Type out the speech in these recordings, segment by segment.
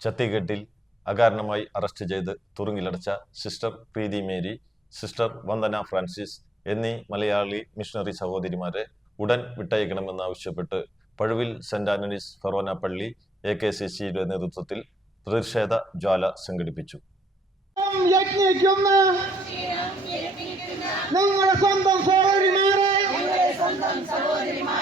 ഛത്തീഗഡിൽ അകാരണമായി അറസ്റ്റ് ചെയ്ത് തുറുങ്കിലടച്ച sister Preethi Mary sister Vandana Francis എന്നീ മലയാളി മിഷണറി സഹോദരിമാരെ ഉടൻ വിട്ടയക്കണമെന്നാവശ്യപ്പെട്ട് പഴുവിൽ സെന്റ് ആന്റണീസ് ഫെറോന പള്ളി എ കെ സി സിയുടെ നേതൃത്വത്തിൽ പ്രതിഷേധ ജ്വാല സംഘടിപ്പിച്ചു. ഞങ്ങളുടെ സ്വന്തം സഹോദരിമാരെ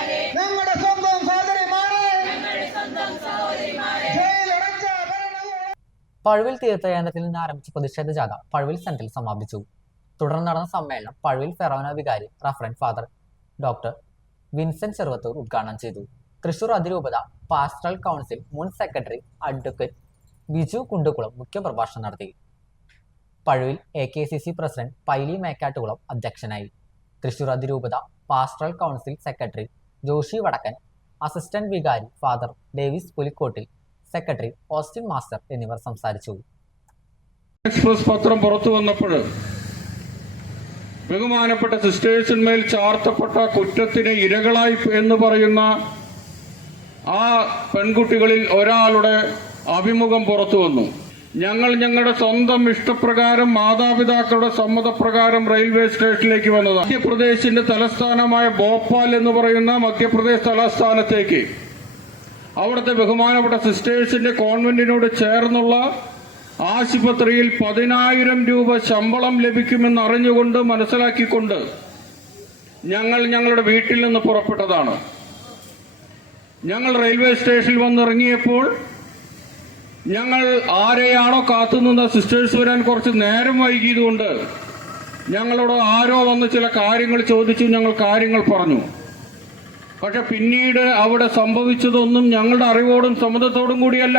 പഴുവിൽ തീർത്ഥയാത്രത്തിൽ നിന്ന് ആരംഭിച്ച പ്രതിഷേധ ജാഥ പഴുവിൽ സെന്ററിൽ സമാപിച്ചു. തുടർന്ന് നടന്ന സമ്മേളനം പഴുവിൽ ഫെറോന വികാരി റഫറന്റ് ഫാദർ ഡോക്ടർ വിൻസെന്റ് ചെറുവത്തൂർ ഉദ്ഘാടനം ചെയ്തു. തൃശൂർ അതിരൂപത പാസ്റ്ററൽ കൗൺസിൽ മുൻ സെക്രട്ടറി അഡ്വക്കേറ്റ് ബിജു കുണ്ടുകുളം മുഖ്യപ്രഭാഷണം നടത്തി. Pazhuvil A K C C president Paili Mekkattukulam അധ്യക്ഷനായി. തൃശൂർ അതിരൂപത pastoral council secretary Joshi Vadakkan assistant വികാരി father Davis Pulikkottil secretary Austin master എന്നിവർ സംസാരിച്ചു. എക്സ്പ്രസ് പത്രം പുറത്തു വന്നപ്പോൾ ബഹുമാനപ്പെട്ട സിസ്റ്റേഴ്സിന്മേൽ ചാർത്തപ്പെട്ട കുറ്റത്തിന് ഇരകളായി എന്ന് പറയുന്ന ആ പെൺകുട്ടികളിൽ ഒരാളുടെ അഭിമുഖം പുറത്തു വന്നു. ഞങ്ങൾ ഞങ്ങളുടെ സ്വന്തം ഇഷ്ടപ്രകാരം മാതാപിതാക്കളുടെ സമ്മതപ്രകാരം റെയിൽവേ സ്റ്റേഷനിലേക്ക് വന്നത് മധ്യപ്രദേശിന്റെ തലസ്ഥാനമായ ഭോപ്പാൽ എന്ന് പറയുന്ന മധ്യപ്രദേശ് തലസ്ഥാനത്തേക്ക് അവിടുത്തെ ബഹുമാനപ്പെട്ട സിസ്റ്റേഴ്സിന്റെ കോൺവെന്റിനോട് ചേർന്നുള്ള ആശുപത്രിയിൽ പതിനായിരം രൂപ ശമ്പളം ലഭിക്കുമെന്ന് അറിഞ്ഞുകൊണ്ട് മനസ്സിലാക്കിക്കൊണ്ട് ഞങ്ങൾ ഞങ്ങളുടെ വീട്ടിൽ നിന്ന് പുറപ്പെട്ടതാണ്. ഞങ്ങൾ റെയിൽവേ സ്റ്റേഷനിൽ വന്നിറങ്ങിയപ്പോൾ ഞങ്ങൾ ആരെയാണോ കാത്തുനിന്ന സിസ്റ്റേഴ്സ് വരാൻ കുറച്ച് നേരം വൈകിയതുകൊണ്ട് ഞങ്ങളോട് ആരോ വന്ന് ചില കാര്യങ്ങൾ ചോദിച്ചു ഞങ്ങൾ കാര്യങ്ങൾ പറഞ്ഞു. പക്ഷെ പിന്നീട് അവിടെ സംഭവിച്ചതൊന്നും ഞങ്ങളുടെ അറിവോടും സമ്മതത്തോടും കൂടിയല്ല.